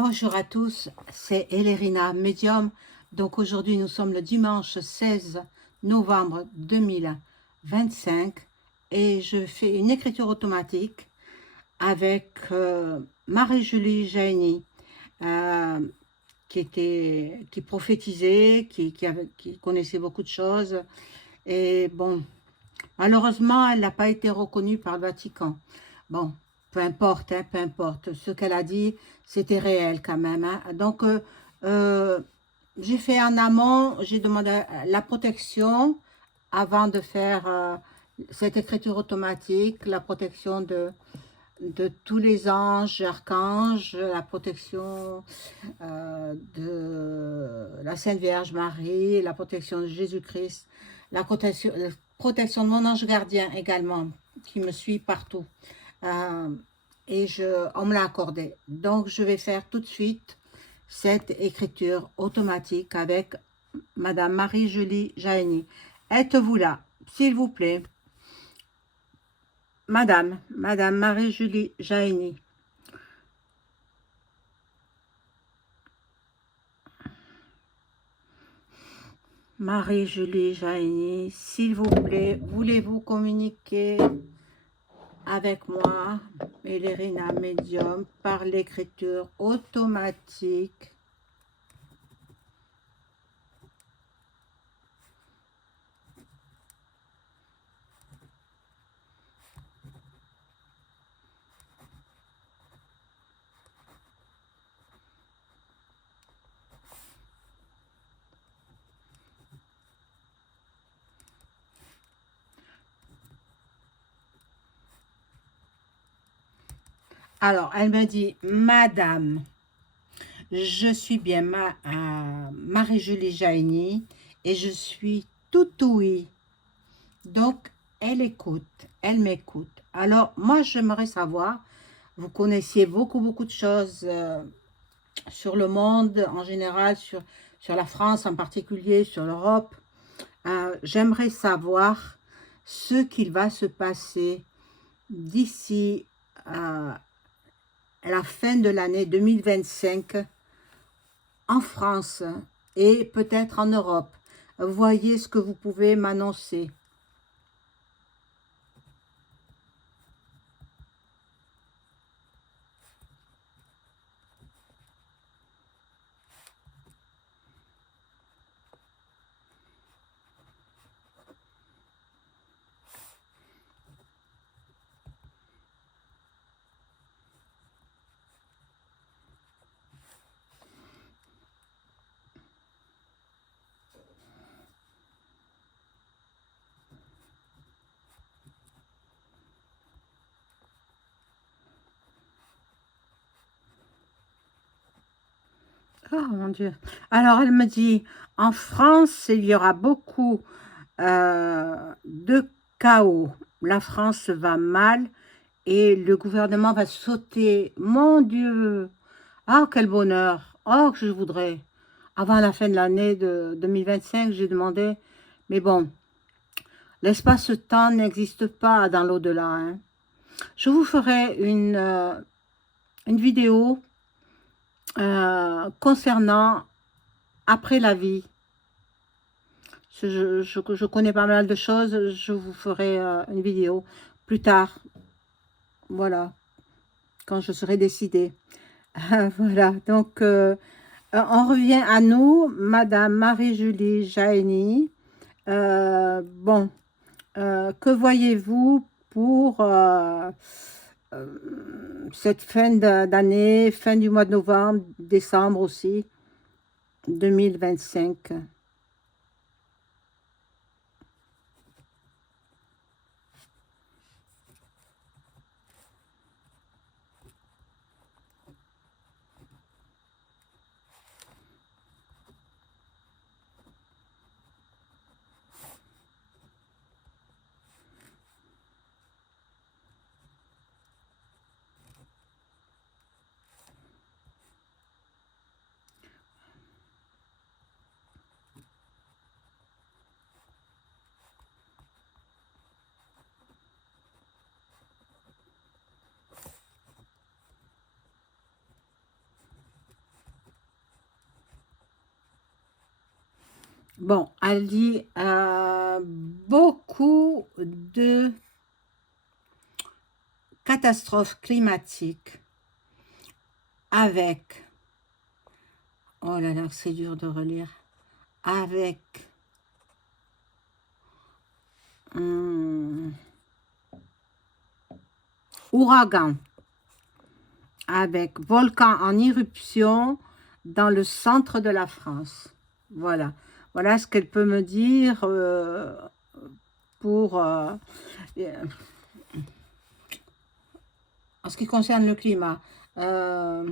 Bonjour à tous, c'est Elérina, médium. Donc aujourd'hui, nous sommes le dimanche 16 novembre 2025 et je fais une écriture automatique avec Marie-Julie Jaini, euh, qui prophétisait, qui connaissait beaucoup de choses. Et bon, malheureusement, elle n'a pas été reconnue par le Vatican. Bon, peu importe, hein, peu importe. Ce qu'elle a dit, c'était réel quand même, hein. Donc, euh, j'ai fait en amont, j'ai demandé la protection avant de faire cette écriture automatique, la protection de tous les anges, archanges, la protection de la Sainte Vierge Marie, la protection de Jésus-Christ, la protection de mon ange gardien également, qui me suit partout. Euh, on me l'a accordé. Donc, je vais faire tout de suite cette écriture automatique avec Madame Marie-Julie Jaini. Êtes-vous là, s'il vous plaît? Madame Marie-Julie Jaini. Marie-Julie Jaini, s'il vous plaît, voulez-vous communiquer avec moi, Elérina Médium, par l'écriture automatique? Alors, elle me dit, Madame, je suis bien Marie-Julie Jaini et je suis tout ouïe. Donc, elle écoute, elle m'écoute. Alors, moi, j'aimerais savoir, vous connaissiez beaucoup de choses sur le monde en général, sur la France en particulier, sur l'Europe. J'aimerais savoir ce qu'il va se passer d'ici à la fin de l'année 2025 en France et peut-être en Europe. Voyez ce que vous pouvez m'annoncer. Oh mon Dieu. Alors elle me dit, en France, il y aura beaucoup de chaos. La France va mal et le gouvernement va sauter. Mon Dieu. Ah, quel bonheur. Oh, que je voudrais. Avant la fin de l'année de 2025, j'ai demandé, mais bon, l'espace-temps n'existe pas dans l'au-delà, hein. Je vous ferai une vidéo concernant après la vie. Je connais pas mal de choses, je vous ferai une vidéo plus tard, voilà, quand je serai décidée. Voilà, donc on revient à nous, Madame Marie-Julie Jaini. Bon, que voyez-vous pour cette fin d'année, fin du mois de novembre, décembre aussi, 2025? Bon, elle dit beaucoup de catastrophes climatiques avec, oh là là, c'est dur de relire, avec hum, ouragan, avec volcan en éruption dans le centre de la France. Voilà. Voilà ce qu'elle peut me dire pour en ce qui concerne le climat. Euh,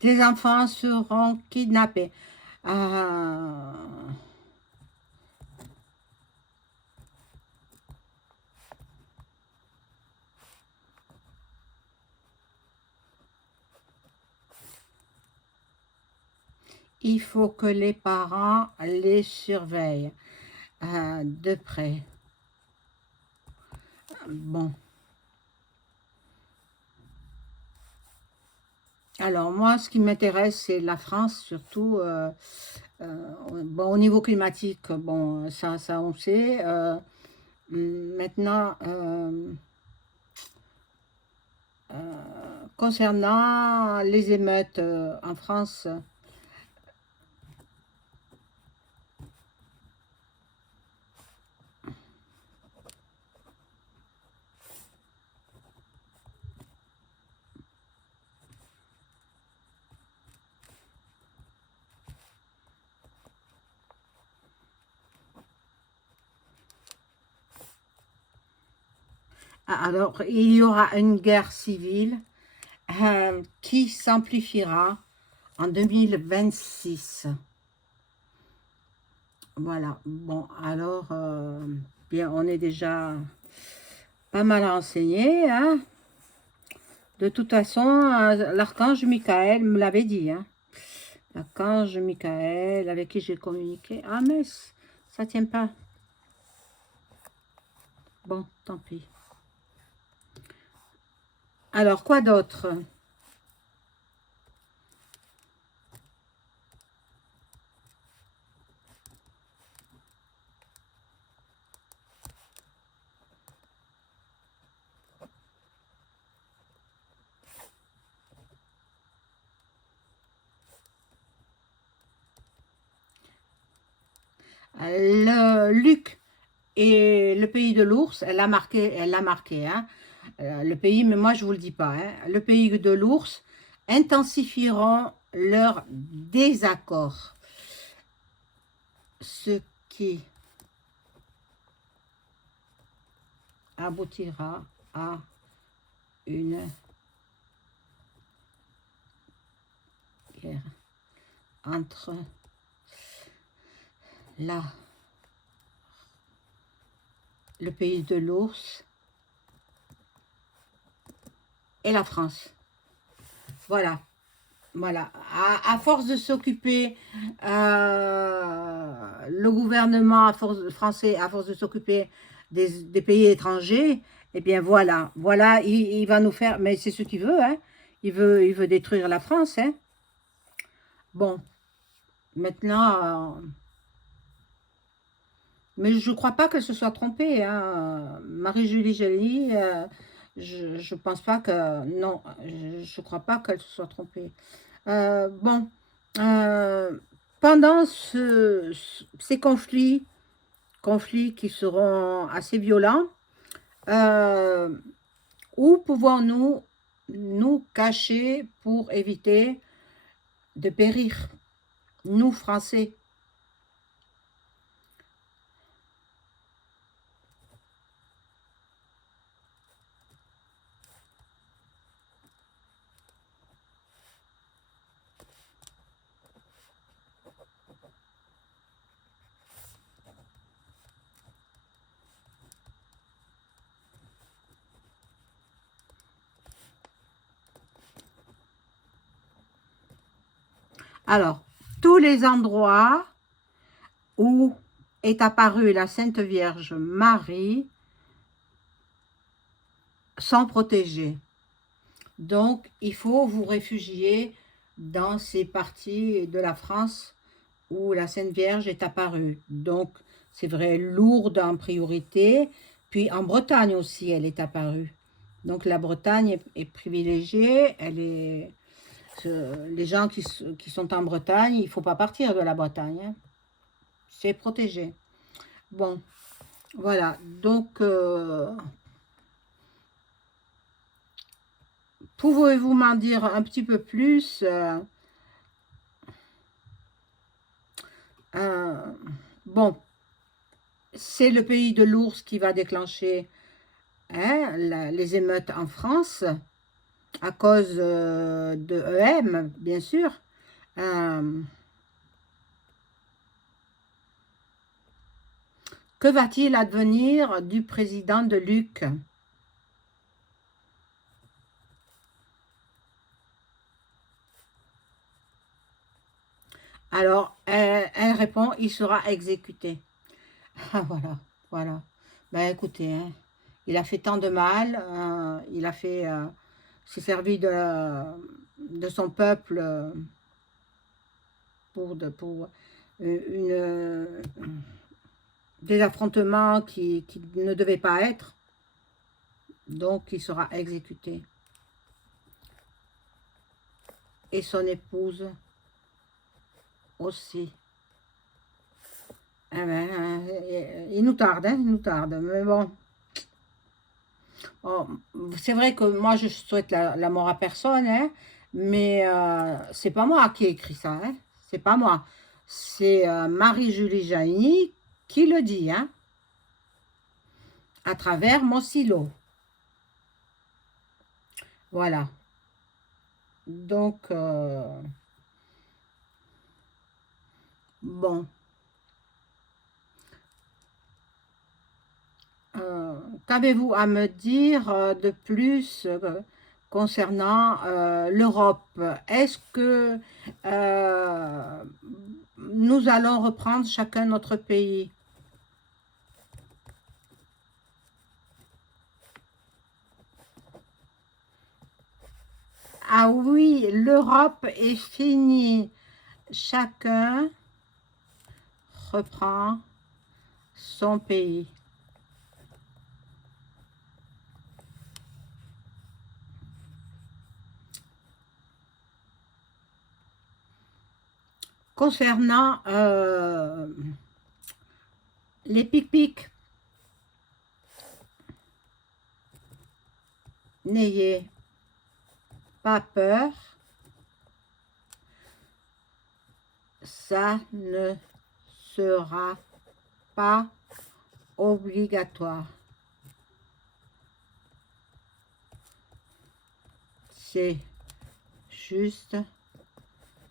Tes enfants seront kidnappés. Euh, il faut que les parents les surveillent de près. Bon. Alors moi, ce qui m'intéresse, c'est la France, surtout. Bon, au niveau climatique, bon, ça on sait. Maintenant, concernant les émeutes en France, alors il y aura une guerre civile qui s'amplifiera en 2026. Voilà. Bon, alors, bien, on est déjà pas mal renseigné, hein. De toute façon, l'archange Michael me l'avait dit, hein. L'archange Michael, avec qui j'ai communiqué. Ah, mais ça tient pas. Bon, tant pis. Alors, quoi d'autre? Le Luc et le pays de l'ours, elle l'a marqué, hein. Le pays, mais moi je vous le dis pas, hein. Le pays de l'ours intensifieront leur désaccord, ce qui aboutira à une guerre entre la, le pays de l'ours et la France. Voilà. Voilà, à force de s'occuper, le gouvernement français, à force de s'occuper des pays étrangers, eh bien voilà, voilà, il va nous faire, mais c'est ce qu'il veut, hein. Il veut détruire la France, hein. Bon, maintenant, mais je ne crois pas qu'elle se soit trompée, hein. Marie-Julie Joly, je pense pas que, non, je ne crois pas qu'elle se soit trompée. Bon, euh, pendant ces conflits qui seront assez violents, euh, où pouvons-nous nous cacher pour éviter de périr, nous Français? Alors, tous les endroits où est apparue la Sainte Vierge Marie sont protégés. Donc, il faut vous réfugier dans ces parties de la France où la Sainte Vierge est apparue. Donc, c'est vrai, Lourdes en priorité, puis en Bretagne aussi, elle est apparue. Donc, la Bretagne est privilégiée, les gens qui sont en Bretagne, il ne faut pas partir de la Bretagne, hein. C'est protégé. Bon, voilà, donc, pouvez-vous m'en dire un petit peu plus bon, c'est le pays de l'ours qui va déclencher hein, les émeutes en France à cause de EM, bien sûr. Que va-t-il advenir du président de Luc? Alors, elle répond, il sera exécuté. Ah, voilà, voilà. Ben écoutez, hein, il a fait tant de mal, il a fait, s'est servi de son peuple pour des affrontements qui ne devaient pas être. Donc, il sera exécuté. Et son épouse aussi. Eh ben, il nous tarde, hein, il nous tarde. Mais bon. Oh, c'est vrai que moi, je souhaite la mort à personne, hein, mais c'est pas moi qui ai écrit ça, hein, c'est pas moi. C'est Marie-Julie Jaïni qui le dit, hein, à travers mon silo. Voilà. Donc, bon. Qu'avez-vous à me dire de plus concernant l'Europe? Est-ce que nous allons reprendre chacun notre pays? Ah oui, l'Europe est finie. Chacun reprend son pays. Concernant les pic-pics, n'ayez pas peur, ça ne sera pas obligatoire. C'est juste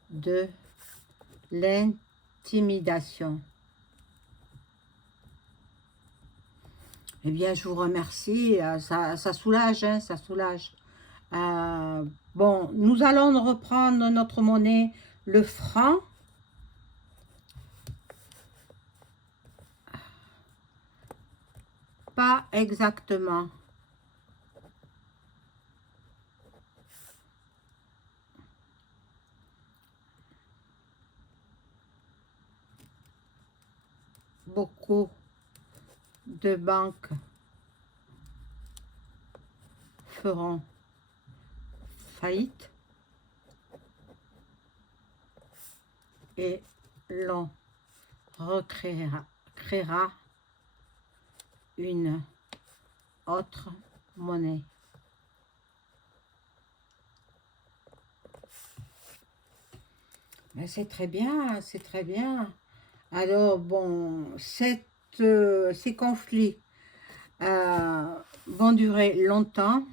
de l'intimidation. Eh bien, je vous remercie. Ça soulage, hein, ça soulage. Bon, nous allons reprendre notre monnaie, le franc. Pas exactement. Beaucoup de banques feront faillite et l'on créera une autre monnaie. Mais c'est très bien, c'est très bien. Alors, bon, ces conflits vont durer longtemps.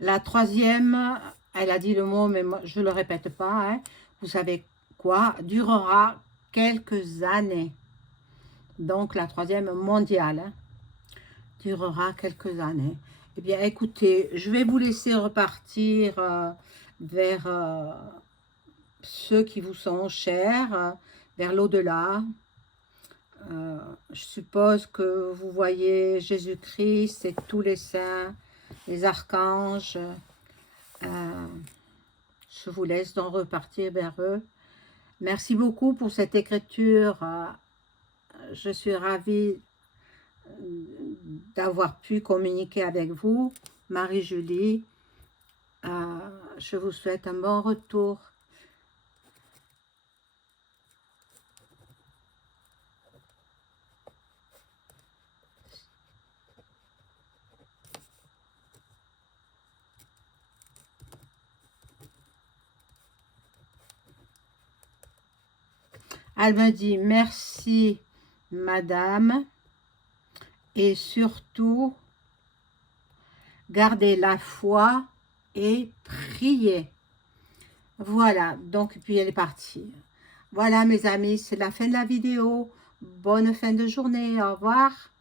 La troisième, elle a dit le mot, mais moi, je ne le répète pas, hein, vous savez quoi, durera quelques années. Donc la troisième mondiale hein, durera quelques années. Eh bien écoutez, je vais vous laisser repartir vers ceux qui vous sont chers, vers l'au-delà. Je suppose que vous voyez Jésus-Christ et tous les saints, les archanges. Je vous laisse donc repartir vers eux. Merci beaucoup pour cette écriture. Je suis ravie d'avoir pu communiquer avec vous, Marie-Julie. Je vous souhaite un bon retour. Elle me dit merci madame et surtout gardez la foi et priez. Voilà, donc puis elle est partie. Voilà mes amis, c'est la fin de la vidéo. Bonne fin de journée, au revoir.